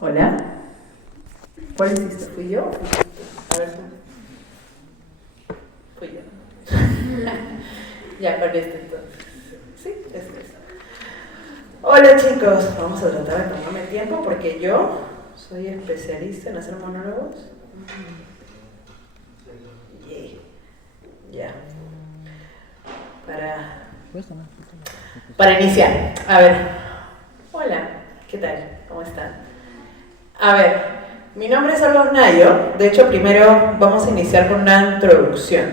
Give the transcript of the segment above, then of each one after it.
Hola. ¿Cuál hiciste? ¿Fui yo? A ver tú. Fui yo. Ya, ¿cuál es entonces? Sí, es. Hola chicos, vamos a tratar de tomarme el tiempo porque yo soy especialista en hacer monólogos. Ya. Para iniciar, a ver. Hola, ¿qué tal? ¿Cómo están? A ver, mi nombre es Olga Osnayo. De hecho, primero vamos a iniciar con una introducción.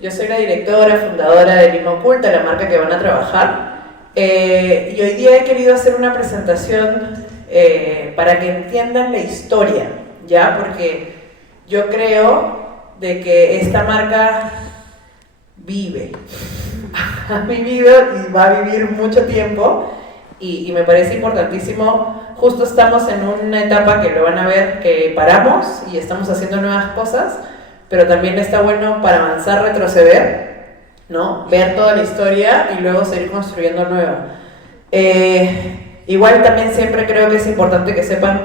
Yo soy la directora, fundadora de Lima Oculta, la marca que van a trabajar. Y hoy día he querido hacer una presentación para que entiendan la historia, ¿ya? Porque yo creo de que esta marca vive, ha vivido y va a vivir mucho tiempo y me parece importantísimo. Justo estamos en una etapa que lo van a ver que paramos y estamos haciendo nuevas cosas, pero también está bueno para avanzar, retroceder, ¿no? Ver toda la historia y luego seguir construyendo nueva. Igual también siempre creo que es importante que sepan,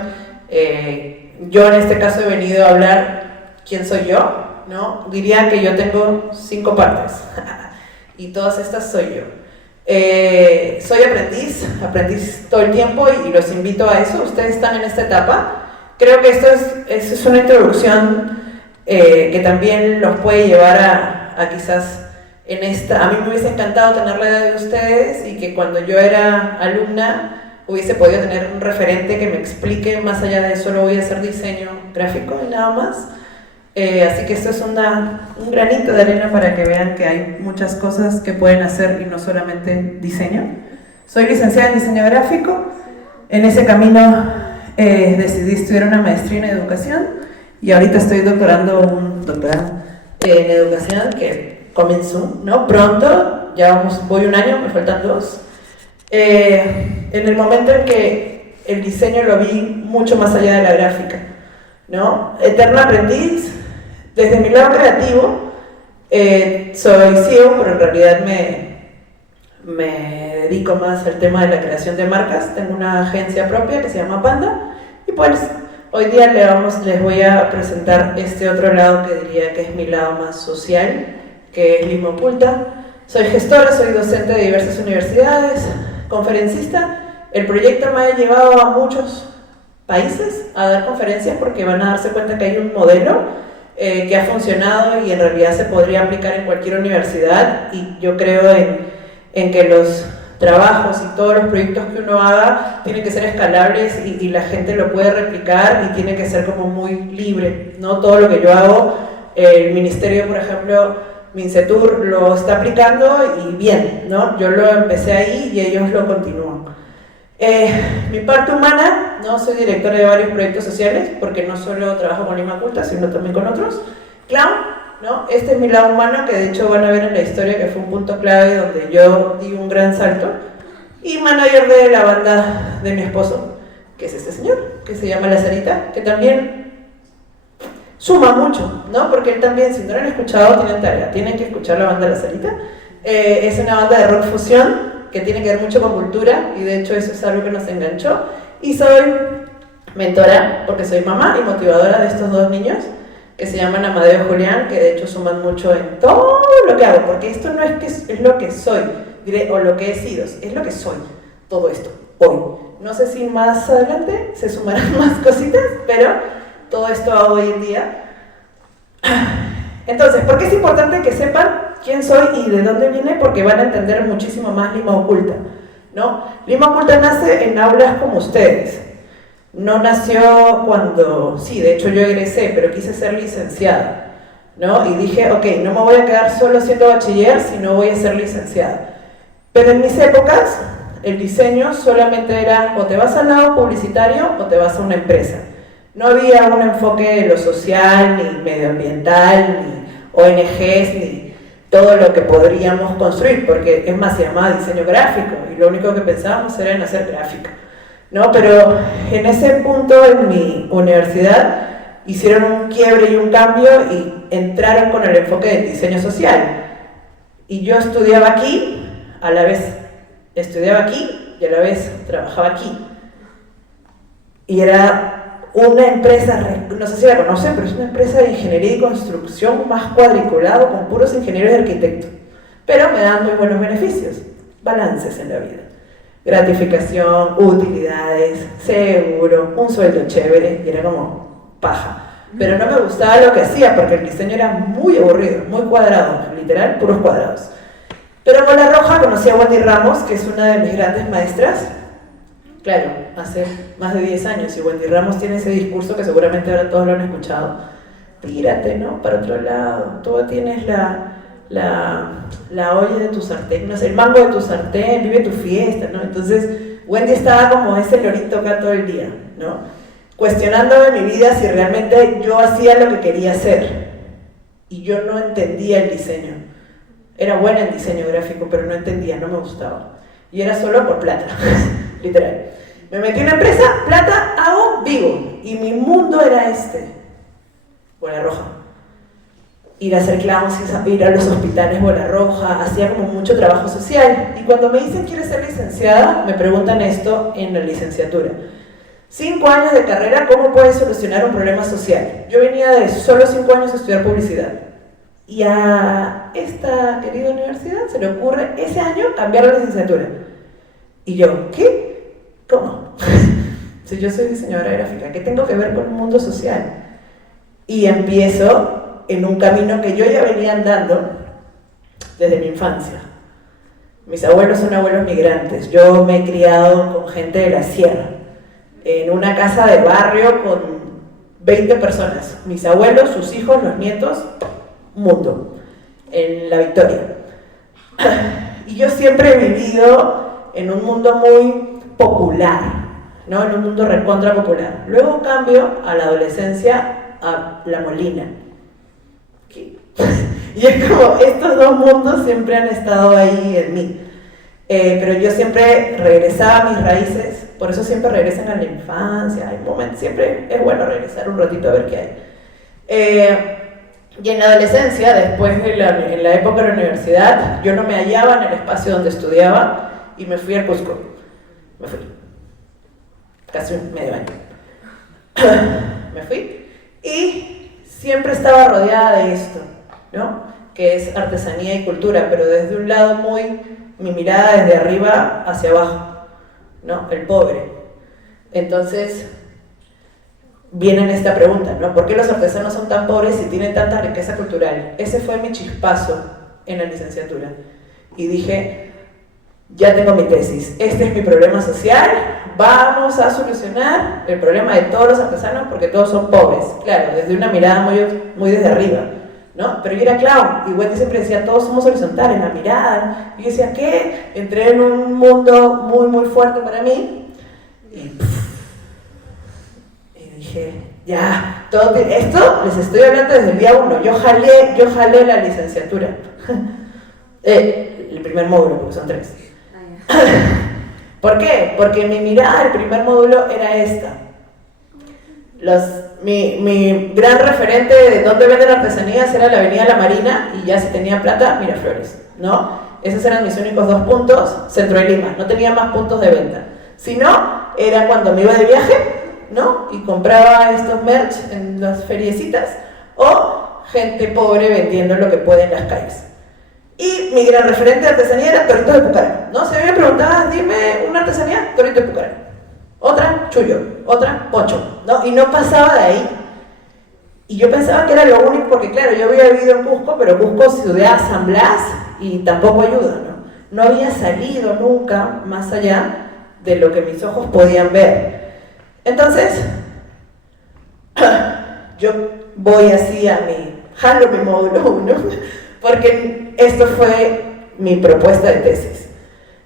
yo en este caso he venido a hablar quién soy yo, ¿no? Diría que yo tengo 5 partes y todas estas soy yo. Soy aprendiz todo el tiempo y los invito a eso. Ustedes están en esta etapa. Creo que esto es una introducción que también los puede llevar a quizás en esta. A mí me hubiese encantado tener la edad de ustedes y que cuando yo era alumna hubiese podido tener un referente que me explique más allá de solo voy a hacer diseño gráfico y nada más. Así que esto es un granito de arena para que vean que hay muchas cosas que pueden hacer y no solamente diseño. Soy licenciada en diseño gráfico. En ese camino decidí estudiar una maestría en educación y ahorita estoy doctorando un doctorado en educación que comenzó, ¿no? Pronto, voy un año, me faltan 2. En el momento en que el diseño lo vi mucho más allá de la gráfica, ¿no? Eterno aprendiz. Desde mi lado creativo, soy CEO, pero en realidad me dedico más al tema de la creación de marcas. Tengo una agencia propia que se llama Panda y pues hoy día les voy a presentar este otro lado que diría que es mi lado más social, que es Lima Oculta. Soy gestora, soy docente de diversas universidades, conferencista. El proyecto me ha llevado a muchos países a dar conferencias porque van a darse cuenta que hay un modelo que ha funcionado y en realidad se podría aplicar en cualquier universidad, y yo creo en que los trabajos y todos los proyectos que uno haga tienen que ser escalables y la gente lo puede replicar y tiene que ser como muy libre, ¿no? Todo lo que yo hago, el ministerio, por ejemplo, Mincetur lo está aplicando y bien, ¿no? Yo lo empecé ahí y ellos lo continúan. Mi parte humana, ¿no? Soy directora de varios proyectos sociales porque no solo trabajo con Lima Oculta, sino también con otros. Clown, ¿no? Este es mi lado humano, que de hecho van a ver en la historia que fue un punto clave donde yo di un gran salto. Y manager de la banda de mi esposo, que es este señor, que se llama La Sarita, que también suma mucho, ¿no? Porque él también, si no lo han escuchado, tienen tarea, tienen que escuchar la banda La Sarita. Es una banda de rock fusión que tiene que ver mucho con cultura y de hecho eso es algo que nos enganchó. Y soy mentora porque soy mamá y motivadora de estos 2 niños que se llaman Amadeo y Julián, que de hecho suman mucho en todo lo que hago, porque esto no es que es lo que soy, diré, o lo que he sido, es lo que soy, todo esto, hoy. No sé si más adelante se sumarán más cositas, pero todo esto hago hoy en día. Entonces, ¿por qué es importante que sepan quién soy y de dónde viene? Porque van a entender muchísimo más Lima Oculta, ¿no? Lima Oculta nace en aulas como ustedes. No nació cuando, sí, de hecho yo egresé, pero quise ser licenciada, ¿no? Y dije, ok, no me voy a quedar solo siendo bachiller, sino voy a ser licenciada. Pero en mis épocas, el diseño solamente era o te vas al lado publicitario o te vas a una empresa. No había un enfoque de lo social, ni medioambiental, ni ONGs, ni todo lo que podríamos construir, porque es más, se llamaba diseño gráfico y lo único que pensábamos era en hacer gráfica, ¿no? Pero en ese punto en mi universidad hicieron un quiebre y un cambio y entraron con el enfoque del diseño social. Y yo estudiaba aquí, a la vez estudiaba aquí y a la vez trabajaba aquí. Y era una empresa, no sé si la conocen, pero es una empresa de ingeniería y construcción más cuadriculado con puros ingenieros y arquitectos. Pero me dan muy buenos beneficios, balances en la vida. Gratificación, utilidades, seguro, un sueldo chévere, y era como paja. Pero no me gustaba lo que hacía porque el diseño era muy aburrido, muy cuadrado, literal, puros cuadrados. Pero en Bola Roja conocí a Wendy Ramos, que es una de mis grandes maestras. Claro, hace más de 10 años, y Wendy Ramos tiene ese discurso que seguramente ahora todos lo han escuchado. Tírate, ¿no? Para otro lado. Tú tienes la olla de tu sartén, no sé, el mango de tu sartén, vive tu fiesta, ¿no? Entonces, Wendy estaba como ese lorito acá todo el día, ¿no? Cuestionándome mi vida si realmente yo hacía lo que quería hacer. Y yo no entendía el diseño. Era buena en diseño gráfico, pero no entendía, no me gustaba. Y era solo por plata, literal. Me metí en una empresa, plata, hago, vivo. Y mi mundo era este. Bola Roja. Ir a hacer clowns, ir a los hospitales Bola Roja, hacía como mucho trabajo social. Y cuando me dicen ¿quieres ser licenciada? Me preguntan esto en la licenciatura. 5 años de carrera, ¿cómo puedes solucionar un problema social? Yo venía de solo 5 años a estudiar publicidad. Y a esta querida universidad se le ocurre ese año cambiar la licenciatura. Y yo, ¿qué? ¿Cómo? Si yo soy diseñadora gráfica, ¿qué tengo que ver con un mundo social? Y empiezo en un camino que yo ya venía andando desde mi infancia. Mis abuelos son abuelos migrantes. Yo me he criado con gente de la sierra, en una casa de barrio con 20 personas. Mis abuelos, sus hijos, los nietos, mundo, en La Victoria. Y yo siempre he vivido en un mundo muy popular, ¿no? En un mundo recontra popular. Luego cambio a la adolescencia a La Molina. ¿Qué? Y es como, estos dos mundos siempre han estado ahí en mí. Pero yo siempre regresaba a mis raíces, por eso siempre regresan a la infancia, hay momentos, siempre es bueno regresar un ratito a ver qué hay. Y en la adolescencia, después en la época de la universidad, yo no me hallaba en el espacio donde estudiaba y me fui al Cusco. Me fui. Casi medio año. Me fui y siempre estaba rodeada de esto, ¿no? Que es artesanía y cultura, pero desde un lado mi mirada desde arriba hacia abajo, ¿no? El pobre. Entonces viene esta pregunta, ¿no? ¿Por qué los artesanos son tan pobres y tienen tanta riqueza cultural? Ese fue mi chispazo en la licenciatura. Y dije, ya tengo mi tesis, este es mi problema social, vamos a solucionar el problema de todos los artesanos porque todos son pobres. Claro, desde una mirada muy desde arriba, ¿no? Pero yo era clown, y Wendy siempre decía, todos somos horizontales, la mirada. Y yo decía, ¿qué? Entré en un mundo muy fuerte para mí, y dije, ya, esto les estoy hablando desde el día 1, yo jalé la licenciatura. El primer módulo, porque son 3. ¿Por qué? Porque mi mirada, el primer módulo era esta. Mi gran referente de dónde venden artesanías era la avenida La Marina, y ya si tenía plata, Miraflores, ¿no? Esos eran mis únicos 2 puntos, centro de Lima, no tenía más puntos de venta. Si no, era cuando me iba de viaje, ¿no? Y compraba estos merch en las feriecitas, o gente pobre vendiendo lo que puede en las calles. Y mi gran referente de artesanía era Toritos de Pucará, ¿no? Si a mí me preguntabas, dime una artesanía, Torito de Pucará. Otra, Chullo, otra, Pocho, ¿no? Y no pasaba de ahí. Y yo pensaba que era lo único, porque claro, yo había vivido en Cusco, pero Cusco es ciudad San Blas y tampoco ayuda, ¿no? No había salido nunca más allá de lo que mis ojos podían ver. Entonces, yo voy así jalo mi módulo 1, porque esto fue mi propuesta de tesis.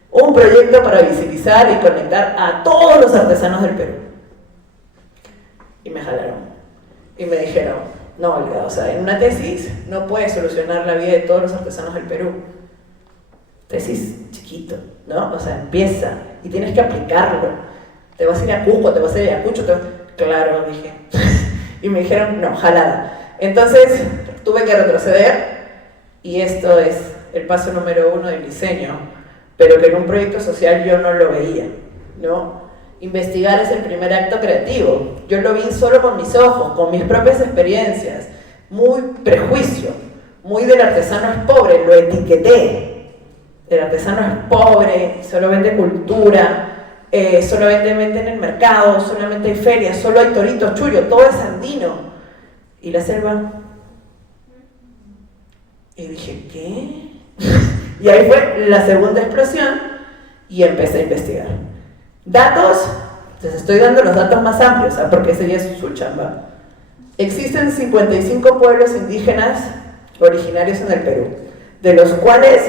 Un proyecto para visibilizar y conectar a todos los artesanos del Perú. Y me jalaron. Y me dijeron, no, Olga, o sea, en una tesis no puedes solucionar la vida de todos los artesanos del Perú. Tesis chiquito, ¿no? O sea, empieza y tienes que aplicarlo. Te vas a ir a Cusco, te vas a ir a Ayacucho. Claro, dije. Y me dijeron, no, jalada. Entonces tuve que retroceder, y esto es el paso número 1 del diseño, pero que en un proyecto social yo no lo veía, ¿no? Investigar es el primer acto creativo. Yo lo vi solo con mis ojos, con mis propias experiencias. Muy prejuicio, muy del artesano es pobre, lo etiqueté. El artesano es pobre, solo vende cultura, solo vende en el mercado, solamente hay ferias, solo hay toritos, chullo, todo es andino. ¿Y la selva? Y dije, ¿qué? Y ahí fue la segunda explosión y empecé a investigar. Datos, les estoy dando los datos más amplios, ¿sabes? Porque ese día es su chamba. Existen 55 pueblos indígenas originarios en el Perú, de los cuales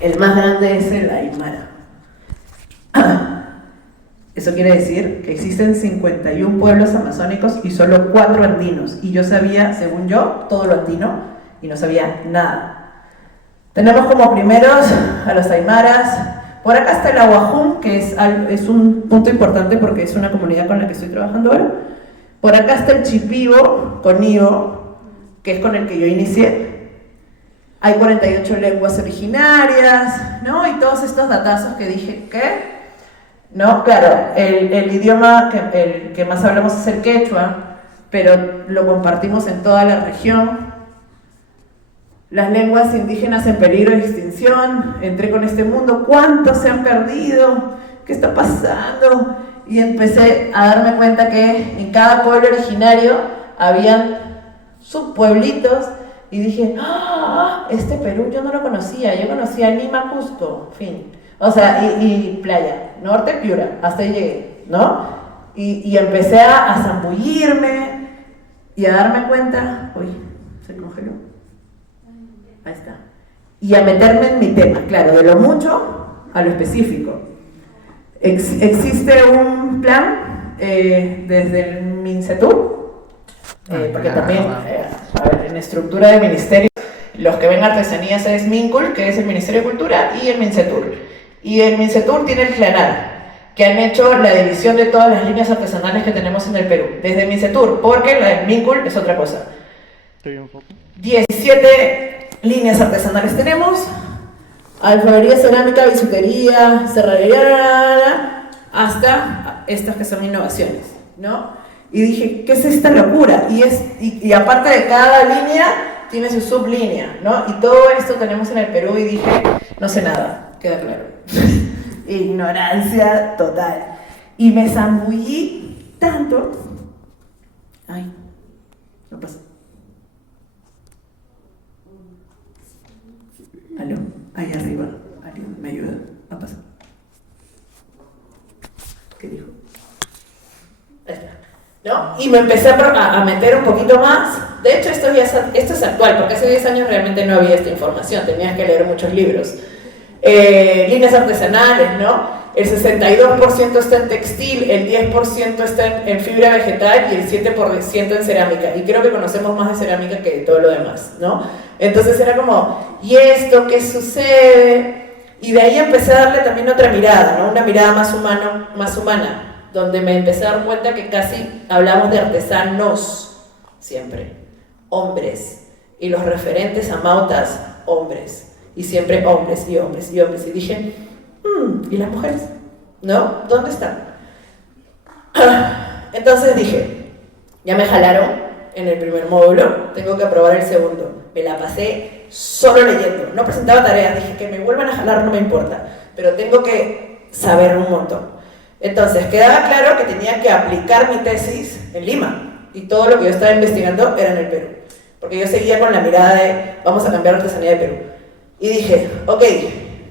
el más grande es el Aymara. Eso quiere decir que existen 51 pueblos amazónicos y solo 4 andinos. Y yo sabía, según yo, todo lo andino y no sabía nada. Tenemos como primeros a los Aymaras. Por acá está el Aguajún, que es un punto importante porque es una comunidad con la que estoy trabajando ahora. Por acá está el Chipibo, con Ivo, que es con el que yo inicié. Hay 48 lenguas originarias, ¿no? Y todos estos datazos que dije, ¿qué? No, claro, el idioma el que más hablamos es el quechua, pero lo compartimos en toda la región. Las lenguas indígenas en peligro de extinción, entré con este mundo, ¿cuántos se han perdido? ¿Qué está pasando? Y empecé a darme cuenta que en cada pueblo originario habían subpueblitos y dije, ¡ah! Este Perú yo no lo conocía, yo conocía Lima, Cusco, fin. O sea, y playa, norte, Piura, hasta ahí llegué, ¿no? Y empecé a zambullirme y a darme cuenta, uy, se congeló. Ahí está. Y a meterme en mi tema, claro, de lo mucho a lo específico. Existe un plan desde el MINCETUR, porque también, a ver, en estructura de ministerios, los que ven artesanías es MINCUL, que es el Ministerio de Cultura, y el MINCETUR. Y el MINCETUR tiene el CLANAR, que han hecho la división de todas las líneas artesanales que tenemos en el Perú, desde MINCETUR, porque la del MINCUL es otra cosa. 17 líneas artesanales tenemos: alfarería, cerámica, bisutería, cerrajería, hasta estas que son innovaciones, ¿no? Y dije, ¿qué es esta locura? Y aparte de cada línea, tiene su sublínea, ¿no? Y todo esto tenemos en el Perú y dije, no sé nada, queda claro. Ignorancia total. Y me zambullí tanto. Ay, no pasa. Aló, ahí arriba, alguien me ayuda a pasar. ¿Qué dijo? Ahí está. ¿No? Y me empecé a meter un poquito más. De hecho, esto es actual, porque hace 10 años realmente no había esta información, tenías que leer muchos libros. Líneas artesanales, ¿no? El 62% está en textil, el 10% está en fibra vegetal y el 7% en cerámica. Y creo que conocemos más de cerámica que de todo lo demás, ¿no? Entonces era como, ¿y esto qué sucede? Y de ahí empecé a darle también otra mirada, ¿no? Una mirada más humana, donde me empecé a dar cuenta que casi hablamos de artesanos siempre, hombres, y los referentes a Mautas, hombres. Y siempre hombres y hombres y hombres. Y dije, ¿y las mujeres? ¿No? ¿Dónde están? Entonces dije, ya me jalaron en el primer módulo, tengo que aprobar el segundo. Me la pasé solo leyendo, no presentaba tareas, dije que me vuelvan a jalar, no me importa, pero tengo que saber un montón. Entonces quedaba claro que tenía que aplicar mi tesis en Lima y todo lo que yo estaba investigando era en el Perú, porque yo seguía con la mirada de vamos a cambiar la artesanía de Perú. Y dije, ok,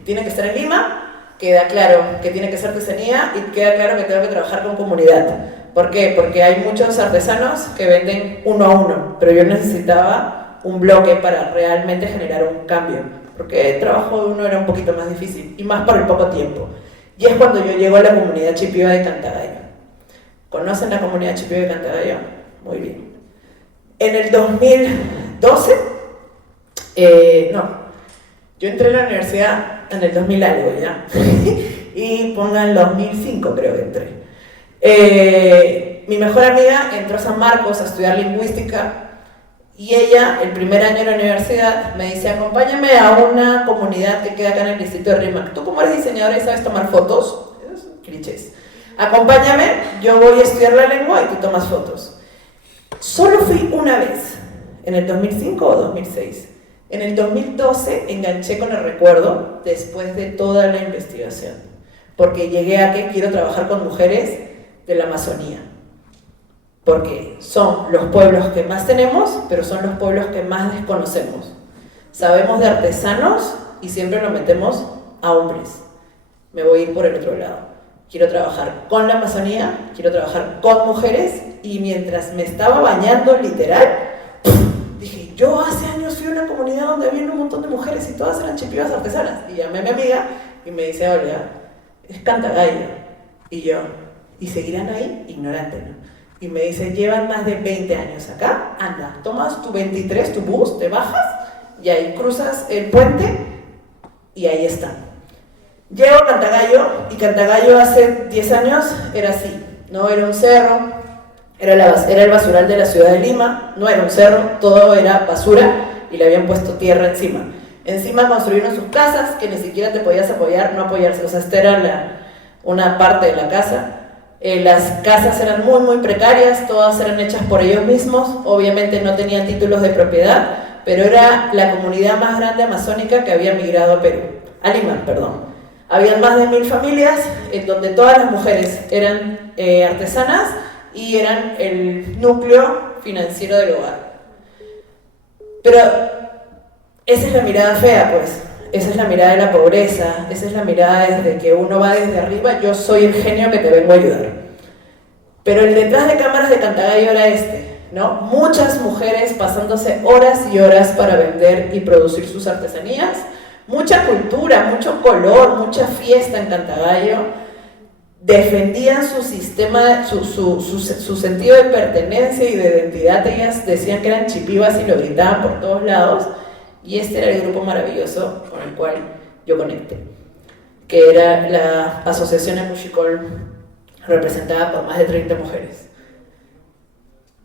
tiene que estar en Lima, queda claro que tiene que ser artesanía y queda claro que tengo que trabajar con comunidad. ¿Por qué? Porque hay muchos artesanos que venden uno a uno, pero yo necesitaba un bloque para realmente generar un cambio, porque el trabajo de uno era un poquito más difícil y más por el poco tiempo. Y es cuando yo llego a la comunidad Chipiva de Cantagallo. ¿Conocen la comunidad Chipiva de Cantagallo? Muy bien. En el 2012, yo entré a la universidad en el 2000 algo ya, y pongan 2005 creo que entré. Mi mejor amiga entró a San Marcos a estudiar lingüística y ella, el primer año de la universidad, me dice, acompáñame a una comunidad que queda acá en el distrito de Rímac. Tú como eres diseñadora y sabes tomar fotos, esos clichés, acompáñame, yo voy a estudiar la lengua y tú tomas fotos. Solo fui una vez, en el 2005 o 2006. En el 2012 enganché con el recuerdo después de toda la investigación, porque llegué a que quiero trabajar con mujeres de la Amazonía, porque son los pueblos que más tenemos, pero son los pueblos que más desconocemos. Sabemos de artesanos y siempre nos metemos a hombres. Me voy a ir por el otro lado. Quiero trabajar con la Amazonía, quiero trabajar con mujeres, y mientras me estaba bañando literal, dije, yo hace años fui a una comunidad donde había un montón de mujeres y todas eran chipivas artesanas. Y llamé a mi amiga y me dice, Olga, es Cantagallo. Y yo, ¿y seguirán ahí? Ignorante, ¿no? Y me dice, llevan más de 20 años acá, anda, tomas tu 23, tu bus, te bajas y ahí cruzas el puente y ahí está. Llego a Cantagallo, y Cantagallo hace 10 años era así, no era un cerro, era el basural de la ciudad de Lima, no era un cerro, todo era basura y le habían puesto tierra encima. Encima construyeron sus casas, que ni siquiera te podías apoyar, no apoyarse, o sea, esta era una parte de la casa. Las casas eran muy, muy precarias, todas eran hechas por ellos mismos, obviamente no tenían títulos de propiedad, pero era la comunidad más grande amazónica que había migrado a Perú, a Lima, perdón. Habían más de 1000 familias, en donde todas las mujeres eran artesanas y eran el núcleo financiero del hogar. Pero esa es la mirada fea, pues. Esa es la mirada de la pobreza, esa es la mirada desde que uno va desde arriba, yo soy el genio que te vengo a ayudar. Pero el detrás de cámaras de Cantagallo era ¿no? Muchas mujeres pasándose horas y horas para vender y producir sus artesanías, mucha cultura, mucho color, mucha fiesta en Cantagallo, defendían su sistema, su sentido de pertenencia y de identidad. Ellas decían que eran chipivas y lo gritaban por todos lados, y este era el grupo maravilloso con el cual yo conecté, que era la Asociación Emuxicol, representada por más de 30 mujeres.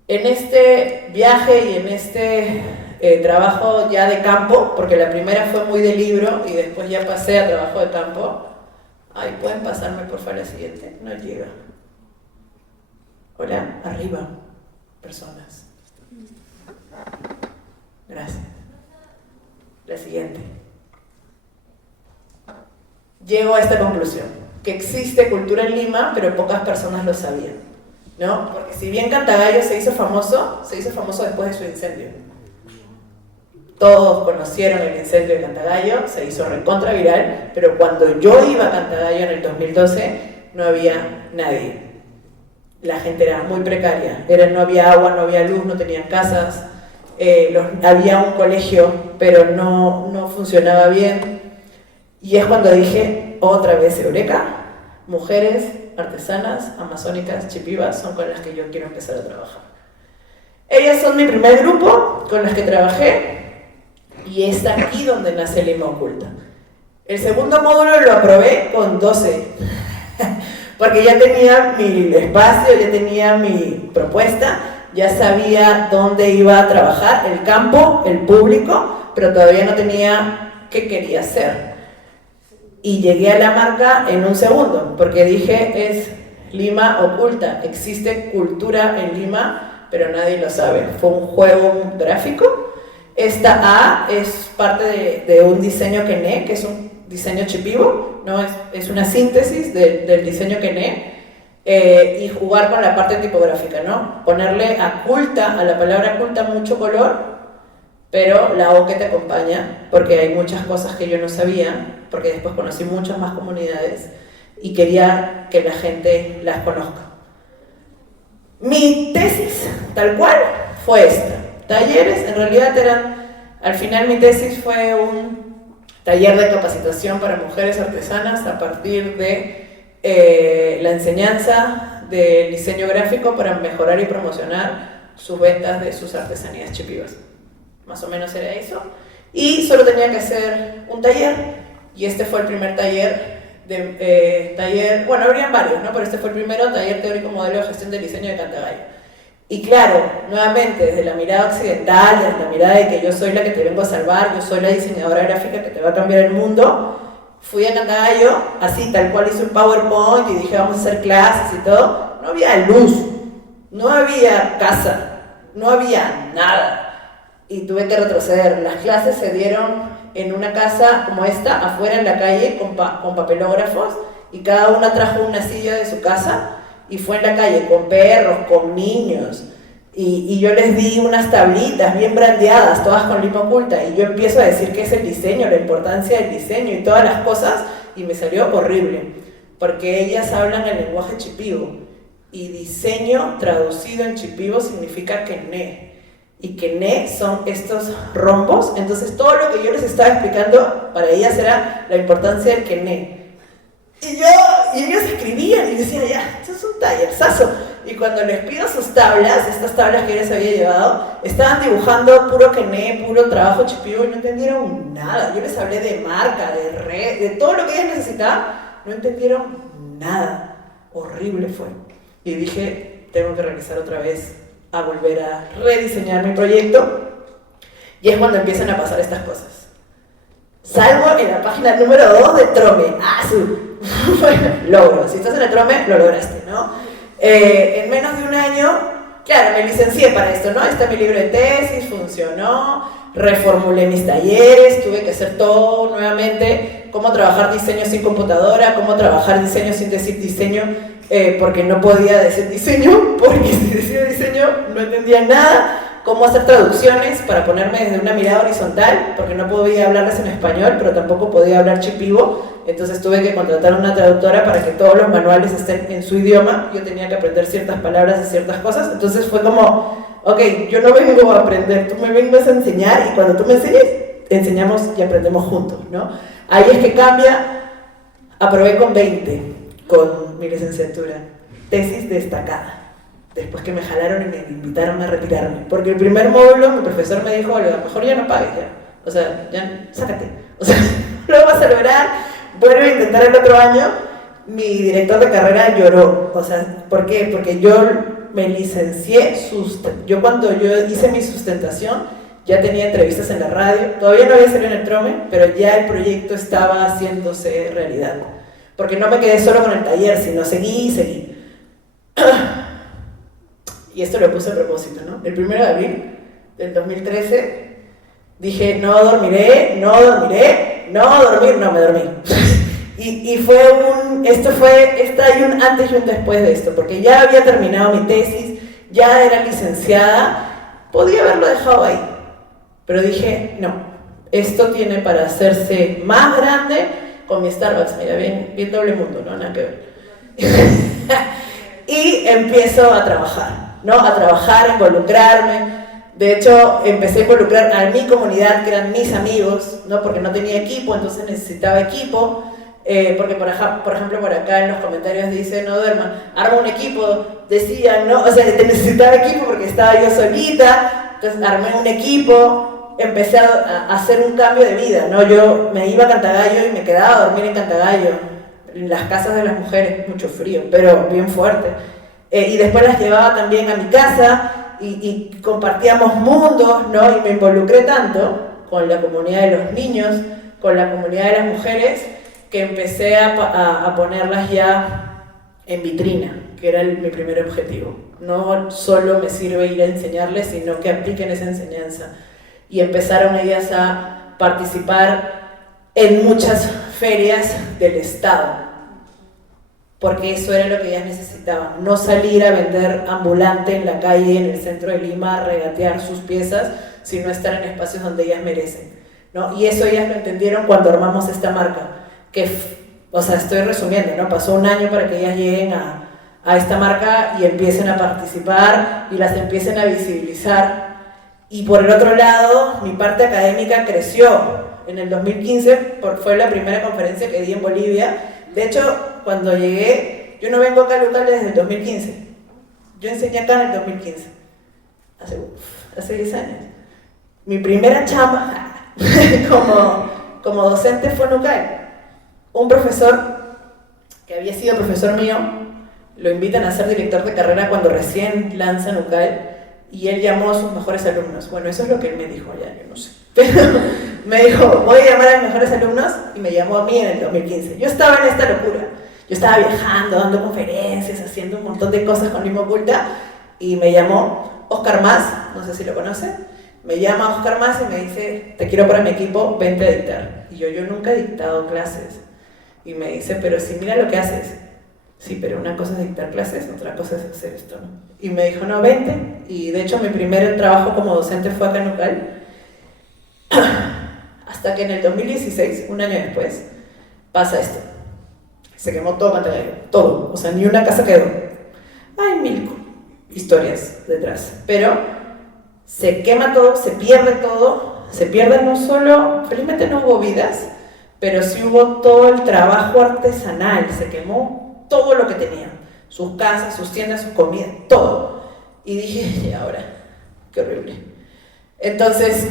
En este viaje y en este trabajo ya de campo, porque la primera fue muy de libro y después ya pasé a trabajo de campo. Ay, ¿pueden pasarme por favor la siguiente? No llega. Hola, arriba, personas. Gracias. La siguiente. Llego a esta conclusión, que existe cultura en Lima, pero pocas personas lo sabían, ¿no? Porque si bien Cantagallo se hizo famoso después de su incendio. Todos conocieron el incendio de Cantagallo, se hizo recontra viral, pero cuando yo iba a Cantagallo en el 2012, no había nadie. La gente era muy precaria, no había agua, no había luz, no tenían casas, había un colegio, pero no funcionaba bien. Y es cuando dije, otra vez Eureka, mujeres artesanas, amazónicas, chipivas, son con las que yo quiero empezar a trabajar. Ellas son mi primer grupo con las que trabajé, y es aquí donde nace Lima Oculta. El segundo módulo lo aprobé con 12, porque ya tenía mi espacio, ya tenía mi propuesta, ya sabía dónde iba a trabajar, el campo, el público, pero todavía no tenía qué quería hacer. Y llegué a la marca en un segundo, porque dije, es Lima Oculta, existe cultura en Lima, pero nadie lo sabe. Fue un juego gráfico. Esta A es parte de un diseño Quené, que es un diseño chipivo, ¿no? Es una síntesis del diseño Quené, y jugar con la parte tipográfica, ¿no? Ponerle a culta, a la palabra culta, mucho color, pero la O que te acompaña, porque hay muchas cosas que yo no sabía, porque después conocí muchas más comunidades y quería que la gente las conozca. Mi tesis, tal cual, fue esta. Talleres, en realidad al final mi tesis fue un taller de capacitación para mujeres artesanas a partir de la enseñanza del diseño gráfico para mejorar y promocionar sus ventas de sus artesanías chipivas. Más o menos era eso. Y solo tenía que hacer un taller, y este fue el primer taller, bueno, habrían varios, ¿no? Pero este fue el primero, taller teórico modelo de gestión del diseño de Cantagallo. Y claro, nuevamente, desde la mirada occidental, desde la mirada de que yo soy la que te vengo a salvar, yo soy la diseñadora gráfica que te va a cambiar el mundo, fui a Cantagallo, así tal cual hice un PowerPoint y dije vamos a hacer clases y todo. No había luz, no había casa, no había nada. Y tuve que retroceder. Las clases se dieron en una casa como esta, afuera en la calle, con papelógrafos, y cada una trajo una silla de su casa y fue en la calle con perros, con niños. Y yo les di unas tablitas bien brandeadas, todas con lima oculta, y yo empiezo a decir qué es el diseño, la importancia del diseño y todas las cosas, y me salió horrible, porque ellas hablan el lenguaje chipivo, y diseño traducido en chipivo significa quené, y quené son estos rombos. Entonces todo lo que yo les estaba explicando para ellas era la importancia del quené. Y ellos escribían y decían, ya, esto es un tallerzazo. Y cuando les pido sus tablas, estas tablas que ellos había llevado, estaban dibujando puro quené, puro trabajo chipivo, y no entendieron nada. Yo les hablé de marca, de red, de todo lo que ellas necesitaban, no entendieron nada. Horrible fue. Y dije, tengo que regresar otra vez a volver a rediseñar mi proyecto. Y es cuando empiezan a pasar estas cosas. Salgo en la página número 2 de Trome. Bueno, logro. Si estás en el Trome, lo lograste, ¿no? En menos de un año, claro, me licencié para esto, ¿no? Está mi libro de tesis, funcionó, reformulé mis talleres, tuve que hacer todo nuevamente, cómo trabajar diseño sin computadora, cómo trabajar diseño sin decir diseño, porque no podía decir diseño, porque si decía diseño no entendía nada, cómo hacer traducciones para ponerme desde una mirada horizontal, porque no podía hablarles en español, pero tampoco podía hablar chipivo, entonces tuve que contratar a una traductora para que todos los manuales estén en su idioma. Yo tenía que aprender ciertas palabras y ciertas cosas, entonces fue como, ok, yo no vengo a aprender, tú me vengas a enseñar, y cuando tú me enseñes, enseñamos y aprendemos juntos, ¿no? Ahí es que cambia. Aprobé con 20, con mi licenciatura, tesis destacada. Después que me jalaron y me invitaron a retirarme, porque el primer módulo mi profesor me dijo, Olga, mejor ya no pagues, ya, o sea, ya, sácate, o sea, no lo vas a lograr, vuelve a intentar el otro año. Mi director de carrera lloró, o sea, ¿por qué? Porque yo me licencié, yo cuando yo hice mi sustentación, ya tenía entrevistas en la radio, todavía no había salido en el Trome, pero ya el proyecto estaba haciéndose realidad, porque no me quedé solo con el taller, sino seguí. Y esto lo puse a propósito, ¿no? El 1 de abril del 2013 dije, no dormir, no me dormí. y fue hay un antes y un después de esto, porque ya había terminado mi tesis, ya era licenciada, podía haberlo dejado ahí, pero dije, no, esto tiene para hacerse más grande con mi Starbucks, mira, bien doble mundo, ¿no? Nada que ver. Y empiezo a trabajar. ¿No? A trabajar, a involucrarme. De hecho, empecé a involucrar a mi comunidad, que eran mis amigos, ¿no? Porque no tenía equipo, entonces necesitaba equipo. Porque, por ejemplo, por acá en los comentarios dice, no duerman, arma un equipo, decían, ¿no? O sea, te necesitaba equipo porque estaba yo solita, entonces armé un equipo, empecé a hacer un cambio de vida, ¿no? Yo me iba a Cantagallo y me quedaba a dormir en Cantagallo, en las casas de las mujeres, mucho frío, pero bien fuerte. Y después las llevaba también a mi casa y compartíamos mundos, ¿no? Y me involucré tanto con la comunidad de los niños, con la comunidad de las mujeres, que empecé a ponerlas ya en vitrina, que era mi primer objetivo. No solo me sirve ir a enseñarles, sino que apliquen esa enseñanza. Y empezaron ellas a participar en muchas ferias del Estado, porque eso era lo que ellas necesitaban, no salir a vender ambulante en la calle, en el centro de Lima, a regatear sus piezas, sino estar en espacios donde ellas merecen, ¿no? Y eso ellas lo entendieron cuando armamos esta marca, que, o sea, estoy resumiendo, ¿no? Pasó un año para que ellas lleguen a esta marca y empiecen a participar y las empiecen a visibilizar. Y por el otro lado, mi parte académica creció. En el 2015 fue la primera conferencia que di en Bolivia. De hecho, cuando llegué, yo no vengo acá local desde el 2015. Yo enseñé acá en el 2015, hace 10 años. Mi primera chamba como docente fue en UCAE. Un profesor que había sido profesor mío, lo invitan a ser director de carrera cuando recién lanzan UCAE, y él llamó a sus mejores alumnos. Bueno, eso es lo que él me dijo allá, yo no sé. Pero me dijo, voy a llamar a mis mejores alumnos, y me llamó a mí en el 2015. Yo estaba en esta locura. Yo estaba viajando, dando conferencias, haciendo un montón de cosas con Lima Oculta, y me llamó Oscar Mas, no sé si lo conocen. Me llama Oscar Mas y me dice, te quiero para mi equipo, vente a dictar. Y yo nunca he dictado clases. Y me dice, pero si mira lo que haces. Sí, pero una cosa es dictar clases, otra cosa es hacer esto, ¿no? Y me dijo, no, vente. Y de hecho mi primer trabajo como docente fue acá en Ucal. Hasta que en el 2016, un año después, pasa esto. Se quemó todo Cantagallo, todo. O sea, ni una casa quedó. Hay mil historias detrás. Pero se quema todo, se pierde no solo, felizmente no hubo vidas, pero sí hubo todo el trabajo artesanal, se quemó todo lo que tenían, sus casas, sus tiendas, sus comidas, todo. Y dije, y ahora, qué horrible. Entonces,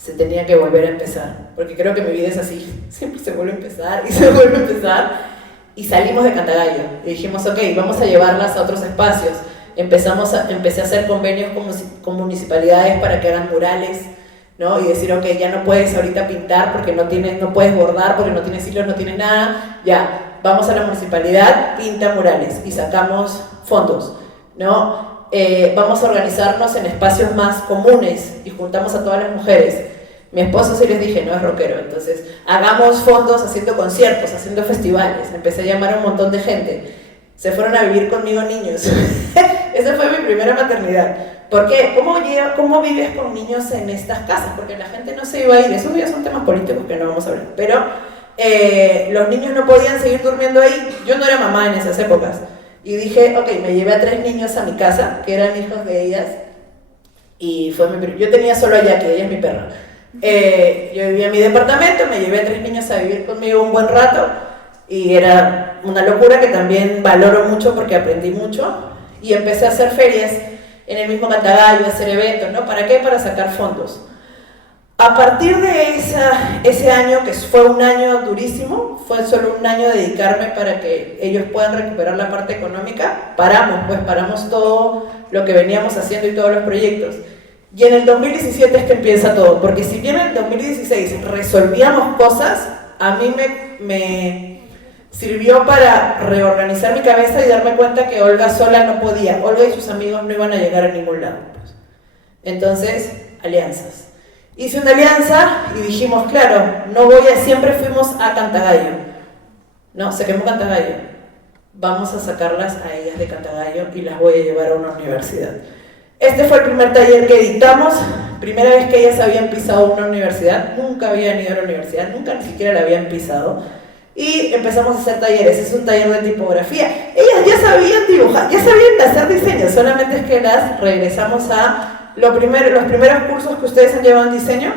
se tenía que volver a empezar, porque creo que mi vida es así, siempre se vuelve a empezar y se vuelve a empezar, y salimos de Cantagallo, y dijimos, ok, vamos a llevarlas a otros espacios. Empecé a hacer convenios con municipalidades para que hagan murales, ¿no? Y decir, ok, ya no puedes ahorita pintar porque no puedes bordar, porque no tienes hilos, no tienes nada, ya, vamos a la municipalidad, pinta murales, y sacamos fondos, ¿no? Vamos a organizarnos en espacios más comunes, y juntamos a todas las mujeres. Mi esposo sí les dije, no es rockero, entonces hagamos fondos haciendo conciertos, haciendo festivales. Empecé a llamar a un montón de gente. Se fueron a vivir conmigo niños. Esa fue mi primera maternidad. ¿Por qué? ¿Cómo vives con niños en estas casas? Porque la gente no se iba a ir. Esos ya son temas políticos que no vamos a hablar. Pero los niños no podían seguir durmiendo ahí. Yo no era mamá en esas épocas. Y dije, ok, me llevé a 3 niños a mi casa, que eran hijos de ellas. Y fue yo tenía solo a Jackie, ella es mi perra. Yo vivía en mi departamento, me llevé a 3 niños a vivir conmigo un buen rato. Y era una locura que también valoro mucho porque aprendí mucho. Y empecé a hacer ferias en el mismo Cantagallo, a hacer eventos, ¿no? ¿Para qué? Para sacar fondos. A partir de ese año, que fue un año durísimo, fue solo un año dedicarme para que ellos puedan recuperar la parte económica, paramos todo lo que veníamos haciendo y todos los proyectos. Y en el 2017 es que empieza todo, porque si bien en el 2016 resolvíamos cosas, a mí me sirvió para reorganizar mi cabeza y darme cuenta que Olga sola no podía. Olga y sus amigos no iban a llegar a ningún lado. Entonces, alianzas. Hice una alianza y dijimos, claro, siempre fuimos a Cantagallo. No, se quemó Cantagallo. Vamos a sacarlas a ellas de Cantagallo y las voy a llevar a una universidad. Este fue el primer taller que dictamos, primera vez que ellas habían pisado una universidad, nunca habían ido a la universidad, nunca ni siquiera la habían pisado. Y empezamos a hacer talleres, es un taller de tipografía. Ellas ya sabían dibujar, ya sabían hacer diseño, solamente es que las regresamos a los primeros cursos que ustedes han llevado en diseño,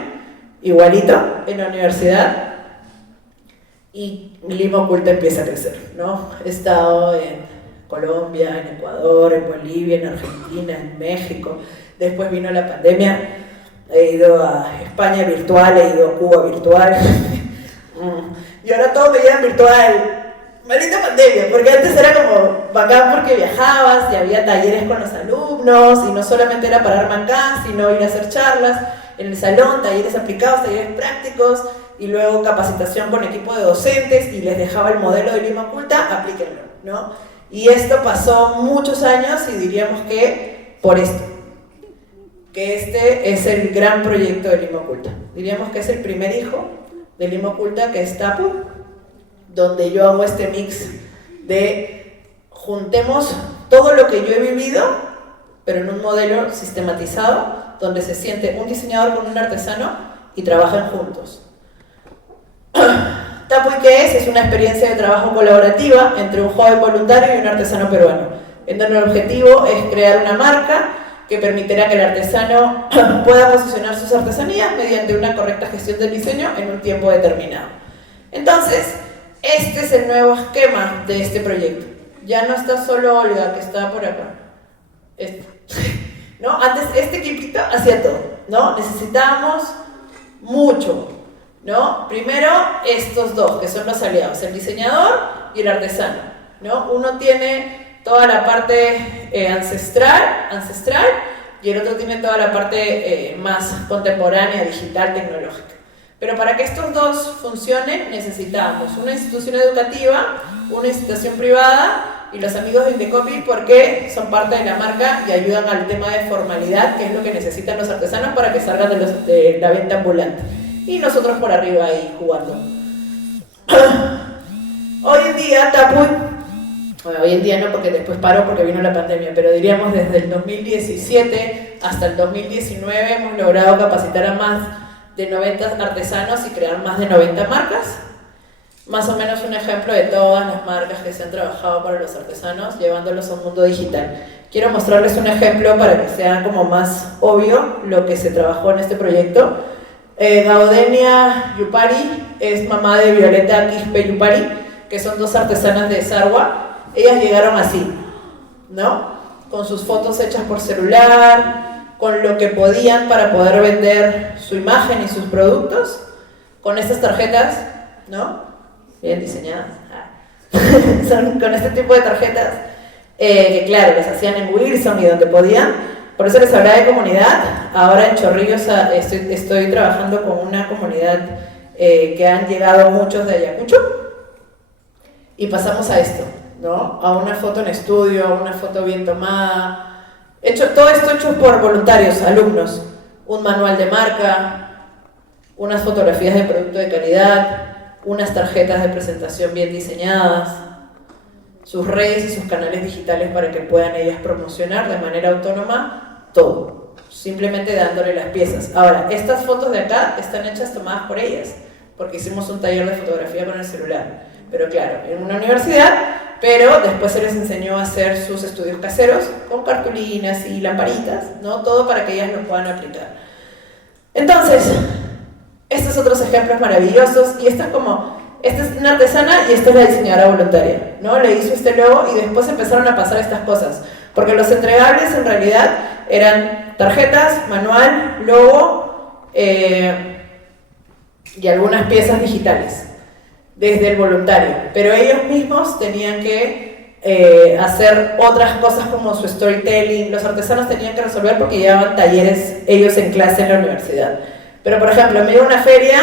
igualito, en la universidad. Y mi Lima Oculta empieza a crecer, ¿no? He estado en Colombia, en Ecuador, en Bolivia, en Argentina, en México. Después vino la pandemia, he ido a España virtual, he ido a Cuba virtual. Y ahora todo me llevan virtual. Maldita pandemia, porque antes era como bacán porque viajabas y había talleres con los alumnos y no solamente era pararme acá, sino ir a hacer charlas en el salón, talleres aplicados, talleres prácticos y luego capacitación con equipo de docentes y les dejaba el modelo de Lima Oculta, aplíquenlo, ¿no? Y esto pasó muchos años y diríamos que por esto, que este es el gran proyecto de Lima Oculta. Diríamos que es el primer hijo de Lima Oculta, que es Tapu, donde yo hago este mix de juntemos todo lo que yo he vivido, pero en un modelo sistematizado, donde se siente un diseñador con un artesano y trabajan juntos. Tapu, ¿y qué es? Es una experiencia de trabajo colaborativa entre un joven voluntario y un artesano peruano, en donde el objetivo es crear una marca que permitirá que el artesano pueda posicionar sus artesanías mediante una correcta gestión del diseño en un tiempo determinado. Entonces, este es el nuevo esquema de este proyecto. Ya no está solo Olga, que está por acá. ¿No? Antes este equipito hacía todo, ¿no? Necesitábamos mucho, ¿no? Primero estos dos, que son los aliados, el diseñador y el artesano, ¿no? Uno tiene toda la parte ancestral, y el otro tiene toda la parte más contemporánea, digital, tecnológica. Pero para que estos dos funcionen necesitamos una institución educativa, una institución privada y los amigos de Indecopy porque son parte de la marca y ayudan al tema de formalidad, que es lo que necesitan los artesanos para que salgan de la venta ambulante. Y nosotros por arriba ahí jugando. Hoy en día Tapuy, bueno, hoy en día no porque después paró porque vino la pandemia, pero diríamos desde el 2017 hasta el 2019 hemos logrado capacitar a más de 90 artesanos y crear más de 90 marcas. Más o menos un ejemplo de todas las marcas que se han trabajado para los artesanos, llevándolos a un mundo digital. Quiero mostrarles un ejemplo para que sea como más obvio lo que se trabajó en este proyecto. Gaudenia Yupari es mamá de Violeta Quispe Yupari, que son dos artesanas de Sarwa. Ellas llegaron así, ¿no? Con sus fotos hechas por celular, con lo que podían para poder vender su imagen y sus productos, con estas tarjetas, ¿no? Bien diseñadas. Son con este tipo de tarjetas que claro, les hacían en Wilson y donde podían. Por eso les hablaba de comunidad. Ahora en Chorrillos estoy trabajando con una comunidad que han llegado muchos de Ayacucho y pasamos a esto, ¿no? A una foto en estudio, a una foto bien tomada. Todo esto hecho por voluntarios, alumnos. Un manual de marca, unas fotografías de producto de calidad, unas tarjetas de presentación bien diseñadas, sus redes y sus canales digitales para que puedan ellas promocionar de manera autónoma todo, simplemente dándole las piezas. Ahora, estas fotos de acá están hechas tomadas por ellas, porque hicimos un taller de fotografía con el celular, pero claro, en una universidad, pero después se les enseñó a hacer sus estudios caseros con cartulinas y lamparitas, ¿no? Todo para que ellas lo puedan aplicar. Entonces, estos otros ejemplos maravillosos, y esta es una artesana y esta es la diseñadora voluntaria, ¿no? Le hizo este logo y después empezaron a pasar estas cosas, porque los entregables en realidad eran tarjetas, manual, logo y algunas piezas digitales, desde el voluntario, pero ellos mismos tenían que hacer otras cosas como su storytelling, los artesanos tenían que resolver porque llevaban talleres ellos en clase en la universidad. Pero, por ejemplo, me iba a una feria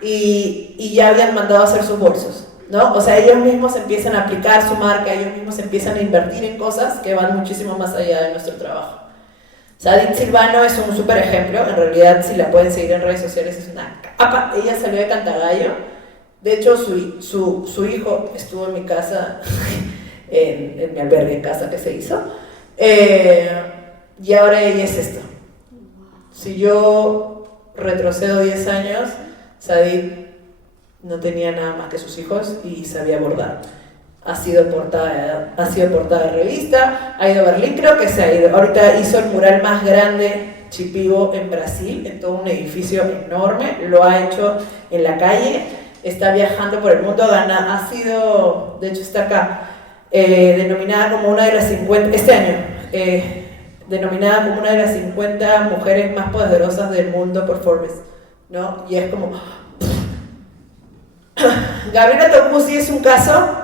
y ya habían mandado a hacer sus bolsos, ¿no? O sea, ellos mismos empiezan a aplicar su marca, ellos mismos empiezan a invertir en cosas que van muchísimo más allá de nuestro trabajo. Sadit Silvano es un súper ejemplo, en realidad si la pueden seguir en redes sociales es una capa. Ella salió de Cantagallo, de hecho su hijo estuvo en mi casa, en mi albergue en casa que se hizo, y ahora ella es esto. Si yo retrocedo 10 años, Sadit no tenía nada más que sus hijos y sabía bordar. Ha sido portada de revista, ha ido a Berlín, creo que se ha ido. Ahorita hizo el mural más grande, Chipivo, en Brasil, en todo un edificio enorme, lo ha hecho en la calle, está viajando por el mundo, ha sido, de hecho está acá, denominada como una de las 50, este año, denominada como una de las 50 mujeres más poderosas del mundo por Forbes, ¿no? Y es como... Gabriela Tocusi es un caso,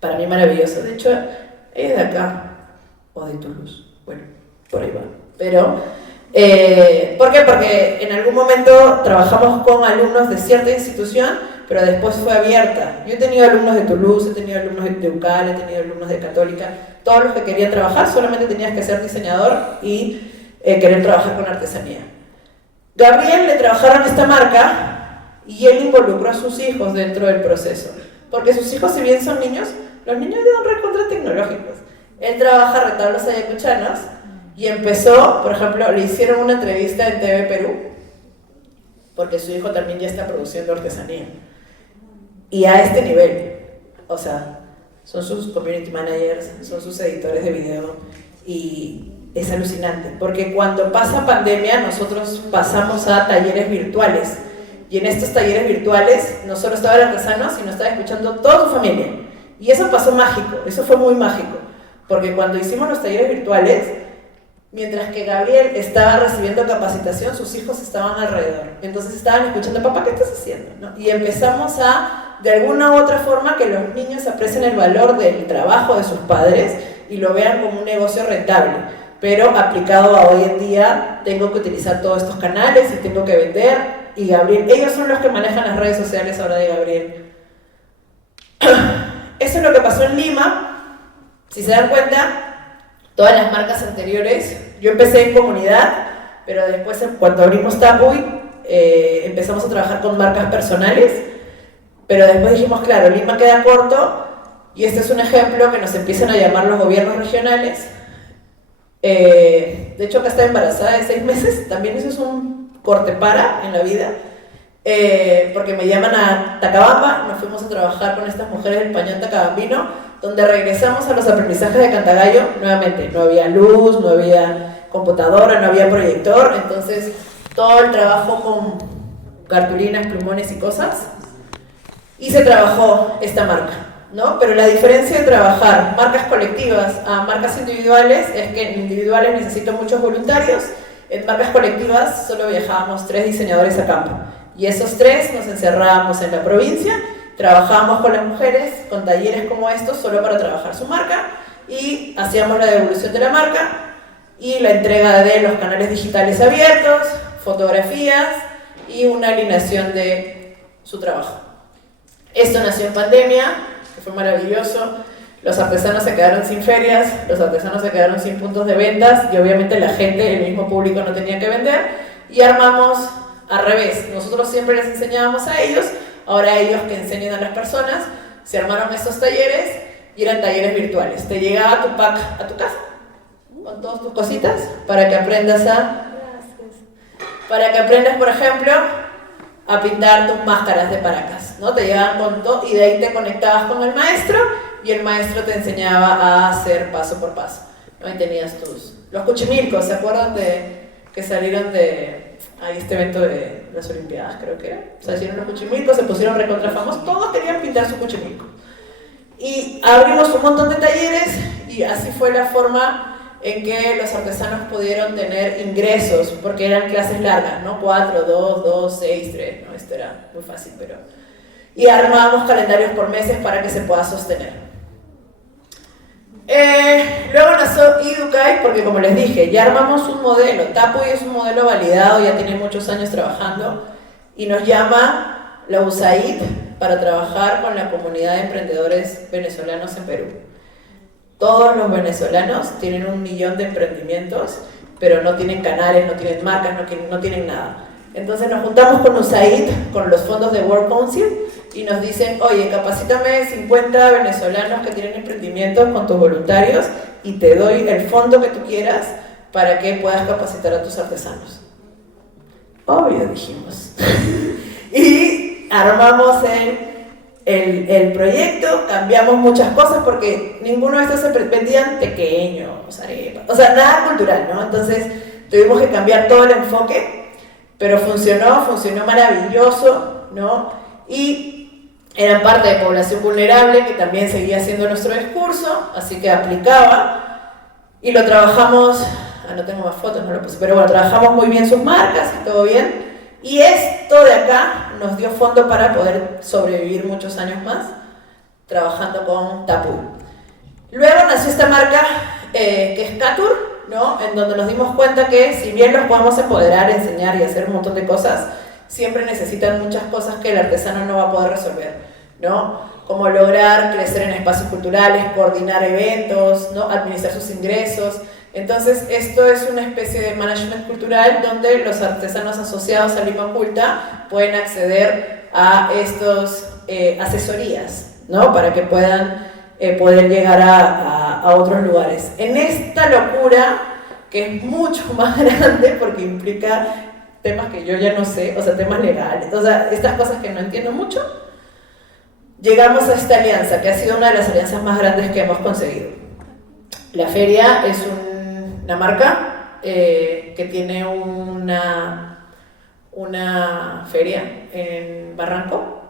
para mí maravilloso, de hecho, ella es de acá, o de Toulouse, bueno, por ahí va, pero... ¿por qué? Porque en algún momento trabajamos con alumnos de cierta institución, pero después fue abierta. Yo he tenido alumnos de Toulouse, he tenido alumnos de UCAL, he tenido alumnos de Católica, todos los que querían trabajar, solamente tenías que ser diseñador y querer trabajar con artesanía. Gabriel le trabajaron esta marca y él involucró a sus hijos dentro del proceso, porque sus hijos, si bien son niños, los niños son recontra tecnológicos. Él trabaja retablos ayacuchanos y empezó, por ejemplo, le hicieron una entrevista en TV Perú, porque su hijo también ya está produciendo artesanía. Y a este nivel, o sea, son sus community managers, son sus editores de video, y es alucinante, porque cuando pasa pandemia nosotros pasamos a talleres virtuales, y en estos talleres virtuales no solo estaba el artesano, sino estaba escuchando toda su familia, y eso pasó mágico, eso fue muy mágico, porque cuando hicimos los talleres virtuales, mientras que Gabriel estaba recibiendo capacitación, sus hijos estaban alrededor. Entonces estaban escuchando, papá, ¿qué estás haciendo? ¿No? Y empezamos a, de alguna u otra forma, que los niños aprecien el valor del trabajo de sus padres y lo vean como un negocio rentable. pero aplicado a hoy en día, tengo que utilizar todos estos canales y tengo que vender, y Gabriel, ellos son los que manejan las redes sociales ahora de Gabriel. Eso es lo que pasó en Lima. Si se dan cuenta, todas las marcas anteriores, yo empecé en comunidad, pero después cuando abrimos Tapuy, empezamos a trabajar con marcas personales, pero después dijimos, claro, Lima queda corto, y este es un ejemplo que nos empiezan a llamar los gobiernos regionales. De hecho, acá estaba embarazada de 6 meses, también eso es un corte para en la vida, porque me llaman a Tacabamba, nos fuimos a trabajar con estas mujeres del Pañón Tacabambino, donde regresamos a los aprendizajes de Cantagallo. Nuevamente, no había luz, no había computadora, no había proyector, entonces todo el trabajo con cartulinas, plumones y cosas, y se trabajó esta marca, ¿no? Pero la diferencia de trabajar marcas colectivas a marcas individuales es que en individuales necesito muchos voluntarios, en marcas colectivas solo viajábamos 3 diseñadores a campo, y esos 3 nos encerrábamos en la provincia, trabajábamos con las mujeres, con talleres como estos, solo para trabajar su marca, y hacíamos la devolución de la marca, y la entrega de los canales digitales abiertos, fotografías, y una alineación de su trabajo. Esto nació en pandemia, que fue maravilloso. Los artesanos se quedaron sin ferias, los artesanos se quedaron sin puntos de ventas, y obviamente la gente, el mismo público, no tenía que vender, y armamos al revés. Nosotros siempre les enseñábamos a ellos, ahora ellos que enseñan a las personas. Se armaron estos talleres, y eran talleres virtuales. Te llegaba tu pack a tu casa, con todas tus cositas, para que aprendas por ejemplo, a pintar tus máscaras de Paracas, ¿no? Te llegaban con todo, y de ahí te conectabas con el maestro, y el maestro te enseñaba a hacer paso por paso, ¿no? Y tenías los cuchimilcos, ¿se acuerdan que salieron de este evento de las Olimpiadas, creo que era? O sea, hicieron los cuchimilcos, se pusieron recontra famosos, todos querían pintar su cuchimilco. Y abrimos un montón de talleres, y así fue la forma en que los artesanos pudieron tener ingresos, porque eran clases largas, ¿no? 4, 2, 2, 6, 3, ¿no? Esto era muy fácil, pero... Y armábamos calendarios por meses para que se pueda sostener. Luego nació Educai, porque como les dije, ya armamos un modelo. Tapuy es un modelo validado, ya tiene muchos años trabajando, y nos llama la USAID para trabajar con la comunidad de emprendedores venezolanos en Perú. Todos los venezolanos tienen 1 millón de emprendimientos, pero no tienen canales, no tienen marcas, no tienen nada. Entonces nos juntamos con USAID, con los fondos de World Council, y nos dicen, oye, capacítame 50 venezolanos que tienen emprendimientos con tus voluntarios, y te doy el fondo que tú quieras para que puedas capacitar a tus artesanos. Obvio, dijimos. Y armamos el proyecto, cambiamos muchas cosas porque ninguno de estos se vendían pequeños, o sea, nada cultural, ¿no? Entonces tuvimos que cambiar todo el enfoque, pero funcionó maravilloso, ¿no? Y eran parte de población vulnerable, que también seguía siendo nuestro discurso, así que aplicaba, y lo trabajamos, no tengo más fotos, no lo puse, pero bueno, trabajamos muy bien sus marcas y todo bien. Y esto de acá nos dio fondo para poder sobrevivir muchos años más trabajando con Tapuy. Luego nació esta marca que es Catur, ¿no? En donde nos dimos cuenta que si bien los podemos empoderar, enseñar y hacer un montón de cosas, siempre necesitan muchas cosas que el artesano no va a poder resolver, ¿no? Como lograr crecer en espacios culturales, coordinar eventos, ¿no? Administrar sus ingresos. Entonces, esto es una especie de management cultural donde los artesanos asociados a Lima Culta pueden acceder a estos asesorías, ¿no? Para que puedan poder llegar a otros lugares. En esta locura, que es mucho más grande porque implica temas que yo ya no sé, o sea, temas legales, o sea, estas cosas que no entiendo mucho, llegamos a esta alianza, que ha sido una de las alianzas más grandes que hemos conseguido. La feria es una marca que tiene una feria en Barranco,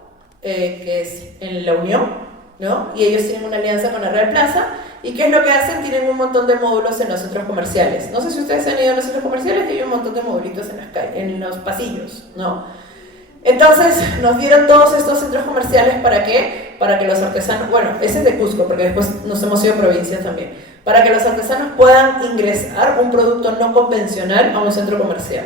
que es en La Unión, ¿no? Y ellos tienen una alianza con la Real Plaza. ¿Y qué es lo que hacen? Tienen un montón de módulos en los centros comerciales. No sé si ustedes han ido a los centros comerciales, y hay un montón de modulitos en las calles, en los pasillos, ¿no? Entonces nos dieron todos estos centros comerciales, ¿para qué? para que los artesanos, bueno, ese es de Cusco, porque después nos hemos ido a provincias también, para que los artesanos puedan ingresar un producto no convencional a un centro comercial.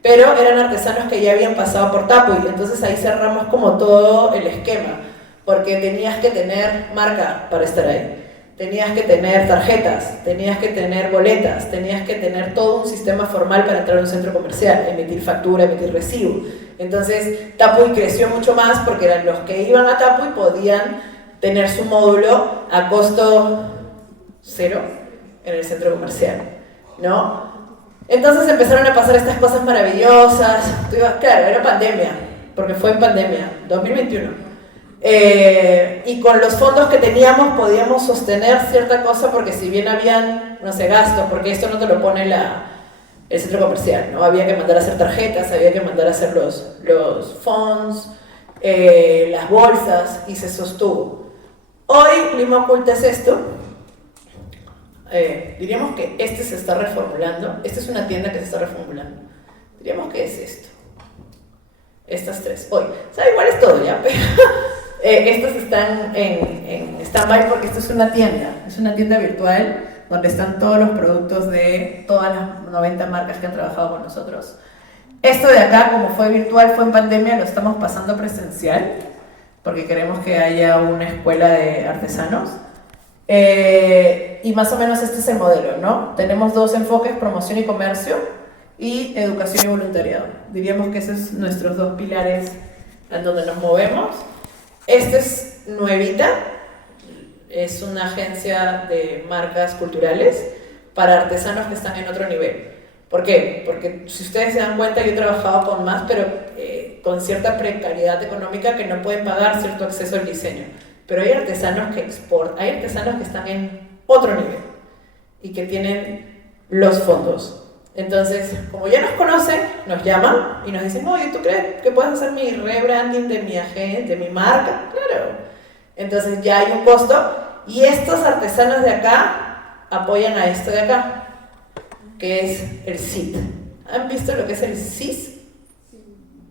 Pero eran artesanos que ya habían pasado por Tapuy, entonces ahí cerramos como todo el esquema, porque tenías que tener marca para estar ahí. Tenías que tener tarjetas, tenías que tener boletas, tenías que tener todo un sistema formal para entrar a un centro comercial, emitir factura, emitir recibo. Entonces Tapuy creció mucho más porque eran los que iban a Tapuy podían tener su módulo a costo cero en el centro comercial, ¿no? Entonces empezaron a pasar estas cosas maravillosas. Claro, era pandemia, porque fue en pandemia, 2021. Y con los fondos que teníamos podíamos sostener cierta cosa porque si bien habían, no sé, gastos, porque esto no te lo pone el centro comercial, ¿no? Había que mandar a hacer tarjetas, había que mandar a hacer los fonds, las bolsas, y se sostuvo. Hoy Lima Oculta es esto. Diríamos que este se está reformulando. Esta es una tienda que se está reformulando. Diríamos que es esto. Estas tres. Hoy. O sea, igual es todo ya, pero estas están en stand-by porque esto es una tienda virtual donde están todos los productos de todas las 90 marcas que han trabajado con nosotros. Esto de acá, como fue virtual, fue en pandemia, lo estamos pasando presencial porque queremos que haya una escuela de artesanos. Y más o menos este es el modelo, ¿no? Tenemos dos enfoques, promoción y comercio y educación y voluntariado. Diríamos que esos son nuestros dos pilares en donde nos movemos. Este es Nuevita, es una agencia de marcas culturales para artesanos que están en otro nivel. ¿Por qué? Porque si ustedes se dan cuenta, yo he trabajado con más, pero con cierta precariedad económica que no pueden pagar cierto acceso al diseño. Pero hay artesanos que exportan, hay artesanos que están en otro nivel y que tienen los fondos. Entonces, como ya nos conocen, nos llaman y nos dicen, oye, ¿tú crees que puedes hacer mi rebranding de mi agente, de mi marca? Claro. Entonces ya hay un costo y estos artesanos de acá apoyan a esto de acá, que es el SIT. ¿Han visto lo que es el SIS?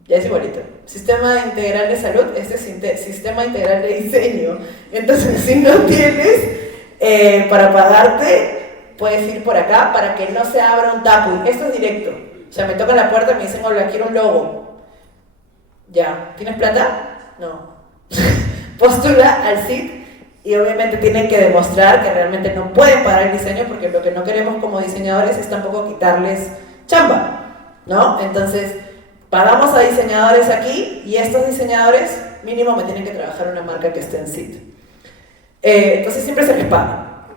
Ya es igualito. Sistema Integral de Salud, este es Sistema Integral de Diseño. Entonces, si no tienes para pagarte, puedes ir por acá para que no se abra un Tapuy. Esto es directo. O sea, me tocan la puerta y me dicen, hola, quiero un logo. Ya. ¿Tienes plata? No. Postula al SIT y obviamente tienen que demostrar que realmente no pueden pagar el diseño porque lo que no queremos como diseñadores es tampoco quitarles chamba, ¿no? Entonces, pagamos a diseñadores aquí y estos diseñadores mínimo me tienen que trabajar una marca que esté en SIT. Entonces siempre se les paga.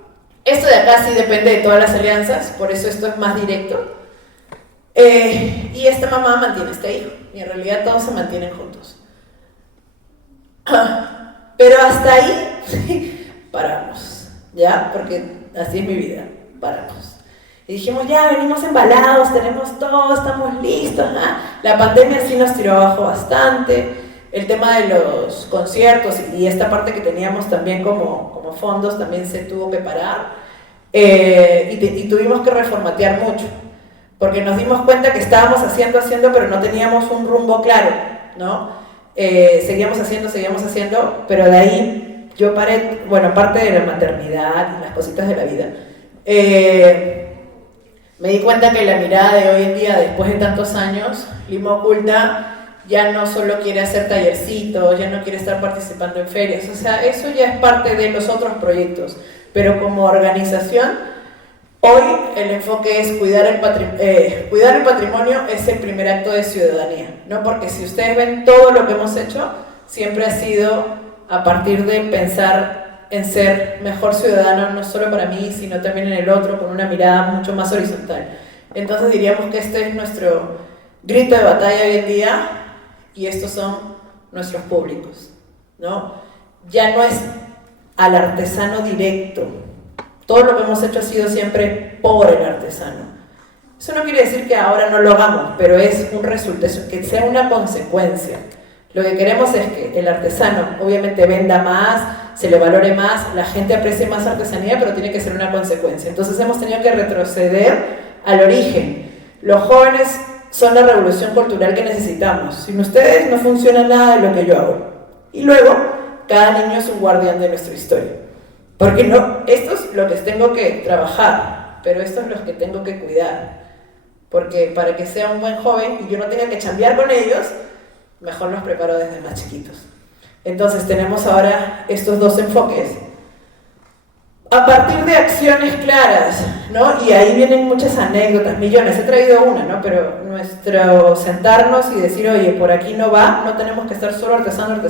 Esto de acá sí depende de todas las alianzas, por eso esto es más directo. Y esta mamá mantiene a este hijo, y en realidad todos se mantienen juntos. Pero hasta ahí paramos, ¿ya? Porque así es mi vida, paramos. Y dijimos, ya venimos embalados, tenemos todo, estamos listos. La pandemia sí nos tiró abajo bastante. El tema de los conciertos y esta parte que teníamos también como fondos también se tuvo que parar. Y tuvimos que reformatear mucho. Porque nos dimos cuenta que estábamos haciendo, pero no teníamos un rumbo claro, ¿no? Seguíamos haciendo, pero de ahí yo paré, bueno, aparte de la maternidad y las cositas de la vida, me di cuenta que la mirada de hoy en día, después de tantos años, Lima Oculta ya no solo quiere hacer tallercitos, ya no quiere estar participando en ferias, o sea, eso ya es parte de los otros proyectos, pero como organización, hoy el enfoque es cuidar el patrimonio es el primer acto de ciudadanía, ¿no? Porque si ustedes ven todo lo que hemos hecho, siempre ha sido a partir de pensar en ser mejor ciudadano, no solo para mí, sino también en el otro, con una mirada mucho más horizontal. Entonces diríamos que este es nuestro grito de batalla hoy en día, y estos son nuestros públicos, ¿no? Ya no es al artesano directo. Todo lo que hemos hecho ha sido siempre por el artesano. Eso no quiere decir que ahora no lo hagamos, pero es un resultado, que sea una consecuencia. Lo que queremos es que el artesano obviamente venda más, se le valore más, la gente aprecie más artesanía, pero tiene que ser una consecuencia. Entonces hemos tenido que retroceder al origen. Los jóvenes son la revolución cultural que necesitamos. Sin ustedes no funciona nada de lo que yo hago. Y luego cada niño es un guardián de nuestra historia. Porque no, estos los que tengo que trabajar, pero estos los que tengo que cuidar. Porque para que sea un buen joven y yo no tenga que chambear con ellos, mejor los preparo desde más chiquitos. Entonces tenemos ahora estos dos enfoques a partir de acciones claras, ¿no? Y ahí vienen muchas anécdotas, millones, he traído una, ¿no? Pero nuestro sentarnos y decir, oye, por aquí no va, no tenemos que estar solo artesano,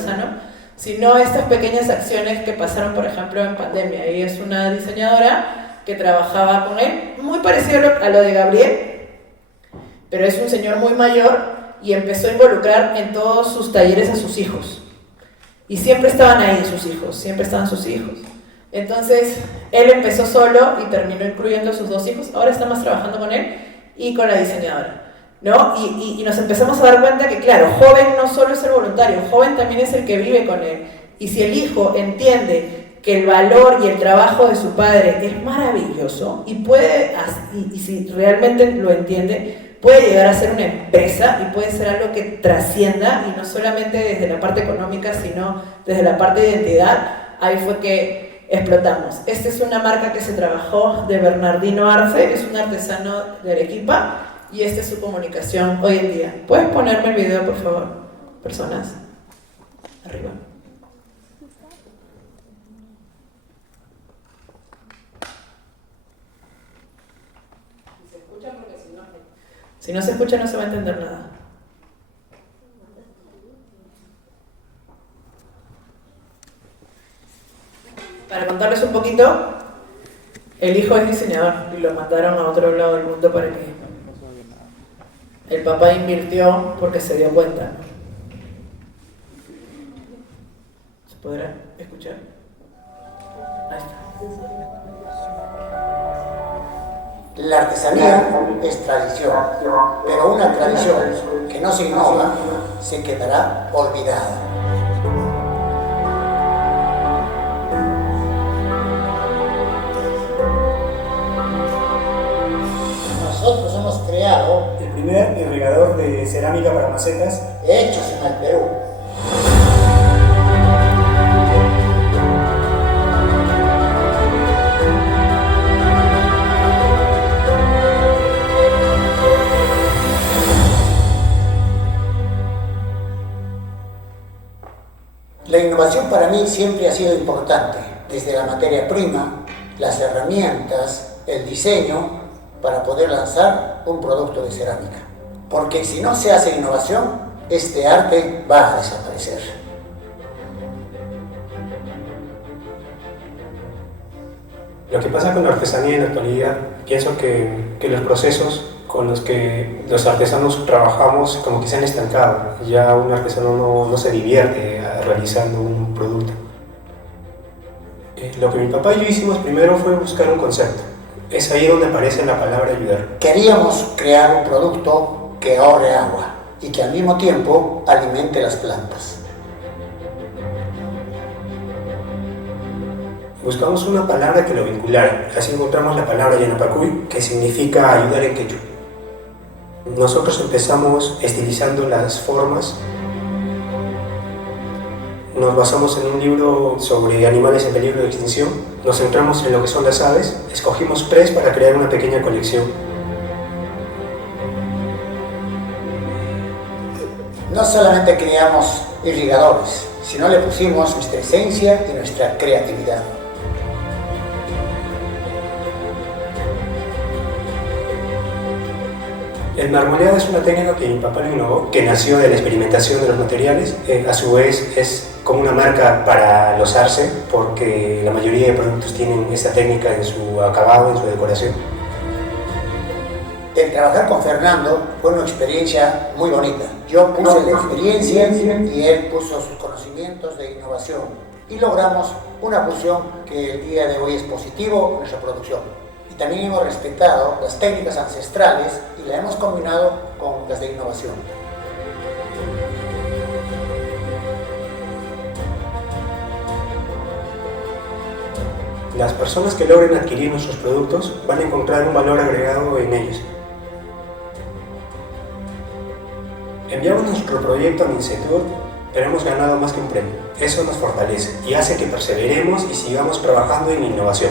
sino estas pequeñas acciones que pasaron, por ejemplo, en pandemia. Y es una diseñadora que trabajaba con él, muy parecido a lo de Gabriel, pero es un señor muy mayor y empezó a involucrar en todos sus talleres a sus hijos. Y siempre estaban ahí sus hijos, siempre estaban sus hijos. Entonces, él empezó solo y terminó incluyendo a sus dos hijos. Ahora estamos trabajando con él y con la diseñadora, ¿no? Y nos empezamos a dar cuenta que, claro, joven no solo es el voluntario, joven también es el que vive con él. Y si el hijo entiende que el valor y el trabajo de su padre es maravilloso y si realmente lo entiende, puede llegar a ser una empresa y puede ser algo que trascienda, y no solamente desde la parte económica, sino desde la parte de identidad. Ahí fue que explotamos. Esta es una marca que se trabajó de Bernardino Arce, es un artesano de Arequipa, y esta es su comunicación hoy en día. ¿Puedes ponerme el video, por favor? Personas. Arriba. ¿Se escucha? Porque si no se escucha no se va a entender nada. Para contarles un poquito, el hijo es diseñador y lo mandaron a otro lado del mundo para que el papá invirtió porque se dio cuenta. ¿Se podrá escuchar? Ahí está. La artesanía es tradición, pero una tradición que no se innova se quedará olvidada. Nosotros hemos creado el primer irrigador de cerámica para macetas hechos en el Perú. La innovación para mí siempre ha sido importante, desde la materia prima, las herramientas, el diseño, para poder lanzar un producto de cerámica. Porque si no se hace innovación, este arte va a desaparecer. Lo que pasa con la artesanía en la actualidad, pienso que los procesos con los que los artesanos trabajamos como que se han estancado. Ya un artesano no se divierte realizando un producto. Lo que mi papá y yo hicimos primero fue buscar un concepto. Es ahí donde aparece la palabra ayudar. Queríamos crear un producto que ahorre agua y que al mismo tiempo alimente las plantas. Buscamos una palabra que lo vinculara. Así encontramos la palabra Yanapacuy, que significa ayudar en quechua. Nosotros empezamos estilizando las formas. Nos basamos en un libro sobre animales en peligro de extinción. Nos centramos en lo que son las aves. Escogimos 3 para crear una pequeña colección. No solamente creamos irrigadores, sino le pusimos nuestra esencia y nuestra creatividad. El marmoleado es una técnica que mi papá lo innovó, que nació de la experimentación de los materiales. A su vez es como una marca para los arce, porque la mayoría de productos tienen esta técnica en su acabado, en su decoración. El trabajar con Fernando fue una experiencia muy bonita. Yo puse la experiencia y él puso sus conocimientos de innovación. Y logramos una fusión que el día de hoy es positivo en nuestra producción. Y también hemos respetado las técnicas ancestrales y la hemos combinado con las de innovación. Las personas que logren adquirir nuestros productos van a encontrar un valor agregado en ellos. Enviamos nuestro proyecto a Mincetur pero hemos ganado más que un premio. Eso nos fortalece y hace que perseveremos y sigamos trabajando en innovación.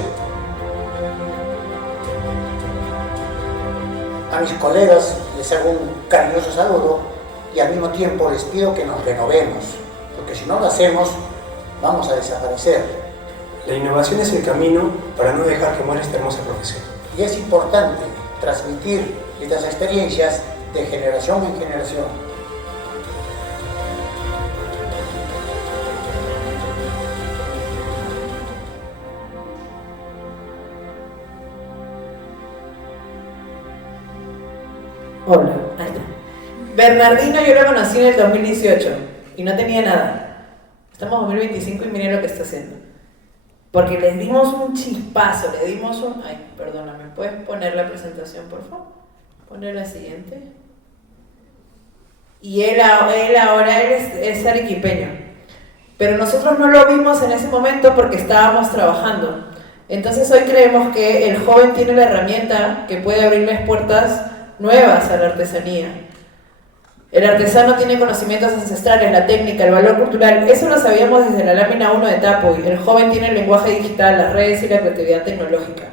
A mis colegas les hago un cariñoso saludo y al mismo tiempo les pido que nos renovemos, porque si no lo hacemos, vamos a desaparecer. La innovación es el camino para no dejar que muera esta hermosa profesión. Y es importante transmitir estas experiencias de generación en generación. Hola, ahí está. Bernardino yo lo conocí en el 2018 y no tenía nada. Estamos en 2025 y miren lo que está haciendo. Porque les dimos un chispazo, le dimos un... Ay, perdóname, ¿puedes poner la presentación, por favor? Poner la siguiente. Y él ahora es arequipeño. Pero nosotros no lo vimos en ese momento porque estábamos trabajando. Entonces hoy creemos que el joven tiene la herramienta que puede abrirles puertas nuevas a la artesanía. El artesano tiene conocimientos ancestrales, la técnica, el valor cultural. Eso lo sabíamos desde la lámina 1 de Tapuy. El joven tiene el lenguaje digital, las redes y la creatividad tecnológica.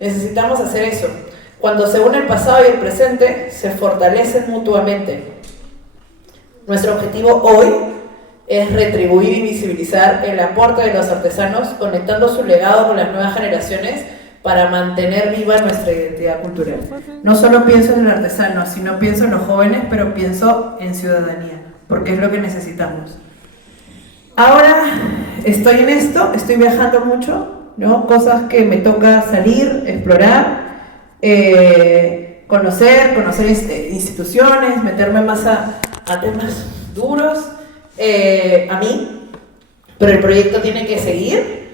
Necesitamos hacer eso. Cuando se une el pasado y el presente, se fortalecen mutuamente. Nuestro objetivo hoy es retribuir y visibilizar el aporte de los artesanos, conectando su legado con las nuevas generaciones para mantener viva nuestra identidad cultural. No solo pienso en el artesano, sino pienso en los jóvenes, pero pienso en ciudadanía, porque es lo que necesitamos. Ahora estoy en esto, estoy viajando mucho, ¿no? Cosas que me toca salir, explorar, conocer instituciones, meterme más a temas duros, a mí, pero el proyecto tiene que seguir.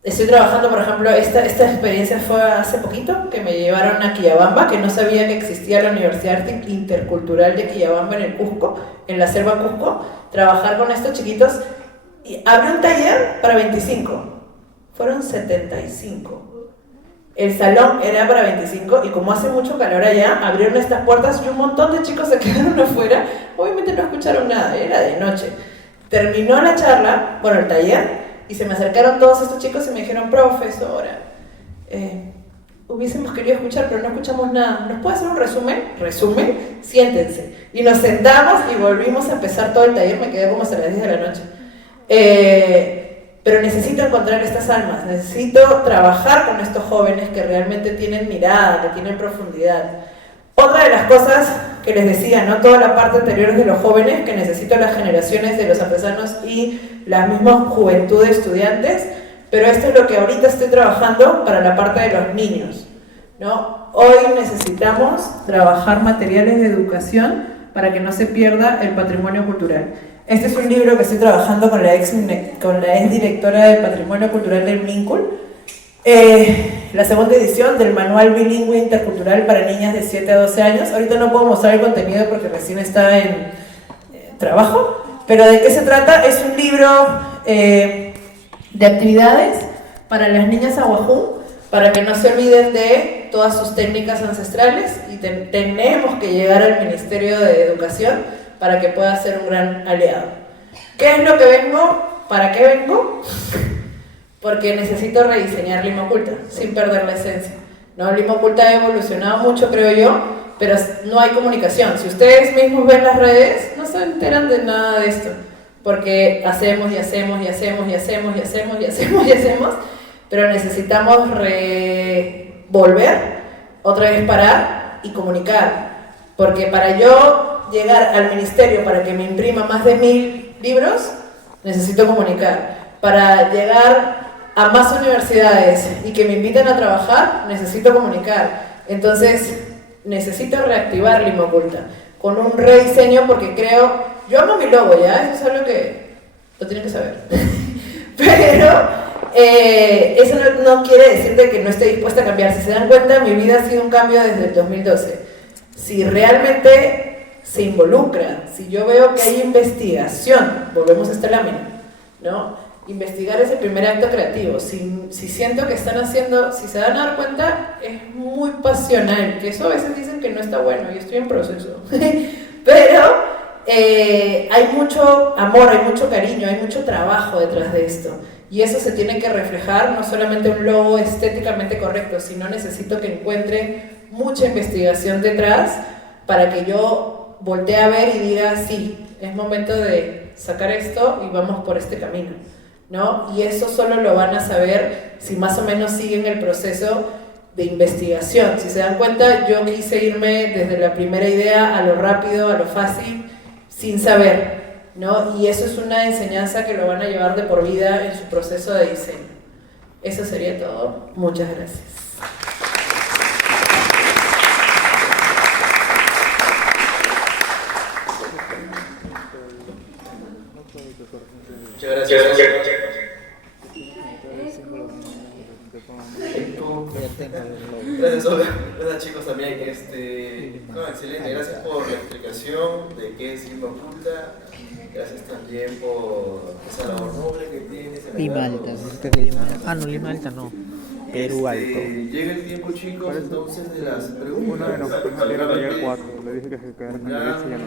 Estoy trabajando, por ejemplo, esta experiencia fue hace poquito, que me llevaron a Quillabamba, que no sabía que existía la Universidad Intercultural de Quillabamba en el Cusco, en la selva Cusco, trabajar con estos chiquitos, y abrí un taller para 25, fueron 75. El salón era para 25 y como hace mucho calor allá, abrieron estas puertas y un montón de chicos se quedaron afuera. Obviamente no escucharon nada, era de noche. Terminó la charla, bueno, el taller, y se me acercaron todos estos chicos y me dijeron, profesora, hubiésemos querido escuchar, pero no escuchamos nada. ¿Nos puede hacer un resumen? Resumen, siéntense. Y nos sentamos y volvimos a empezar todo el taller, me quedé como hasta las 10 de la noche. Pero necesito encontrar estas almas, necesito trabajar con estos jóvenes que realmente tienen mirada, que tienen profundidad. Otra de las cosas que les decía, ¿no? Toda la parte anterior de los jóvenes, que necesito las generaciones de los artesanos y la misma juventud de estudiantes, pero esto es lo que ahorita estoy trabajando para la parte de los niños, ¿no? Hoy necesitamos trabajar materiales de educación para que no se pierda el patrimonio cultural. Este es un libro que estoy trabajando con la ex directora del Patrimonio Cultural del MINCUL, la segunda edición del Manual Bilingüe Intercultural para niñas de 7 a 12 años. Ahorita no puedo mostrar el contenido porque recién está en trabajo, pero ¿de qué se trata? Es un libro de actividades para las niñas ahuajún, para que no se olviden de todas sus técnicas ancestrales, y tenemos que llegar al Ministerio de Educación para que pueda ser un gran aliado. ¿Qué es lo que vengo? ¿Para qué vengo? Porque necesito rediseñar Lima Oculta, sin perder la esencia, ¿no? Lima Oculta ha evolucionado mucho, creo yo, pero no hay comunicación. Si ustedes mismos ven las redes, no se enteran de nada de esto, porque hacemos, pero necesitamos volver, otra vez parar y comunicar, porque para yo llegar al ministerio para que me imprima más de 1000 libros, necesito comunicar. Para llegar a más universidades y que me inviten a trabajar, necesito comunicar. Entonces, necesito reactivar Lima Oculta con un rediseño, porque creo, yo amo mi logo, ¿ya? Eso es algo que lo tienen que saber. Pero eso no quiere decir de que no esté dispuesta a cambiar. Si se dan cuenta, mi vida ha sido un cambio desde el 2012. Si realmente se involucra, si yo veo que hay investigación, volvemos a esta lámina, ¿no? Investigar es el primer acto creativo. Si siento que están haciendo, si se dan a dar cuenta, es muy pasional, que eso a veces dicen que no está bueno, yo estoy en proceso. Pero hay mucho amor, hay mucho cariño, hay mucho trabajo detrás de esto. Y eso se tiene que reflejar, no solamente un logo estéticamente correcto, sino necesito que encuentre mucha investigación detrás para que yo voltee a ver y diga, sí, es momento de sacar esto y vamos por este camino, ¿no? Y eso solo lo van a saber si más o menos siguen el proceso de investigación. Si se dan cuenta, yo quise irme desde la primera idea a lo rápido, a lo fácil, sin saber, ¿no? Y eso es una enseñanza que lo van a llevar de por vida en su proceso de diseño. Eso sería todo. Muchas gracias. Muchas gracias. Gracias, Olga. Gracias, chicos, también. No, excelente. Gracias por la explicación de qué es Lima Oculta. Gracias también por esa labor noble que tienes. Lima Alta. No, Lima Alta no. Perú Alto. Llega el tiempo, chicos, entonces de las preguntas. Uno de nosotros ayer 4, le dije que se quedara en la derecha y ya no.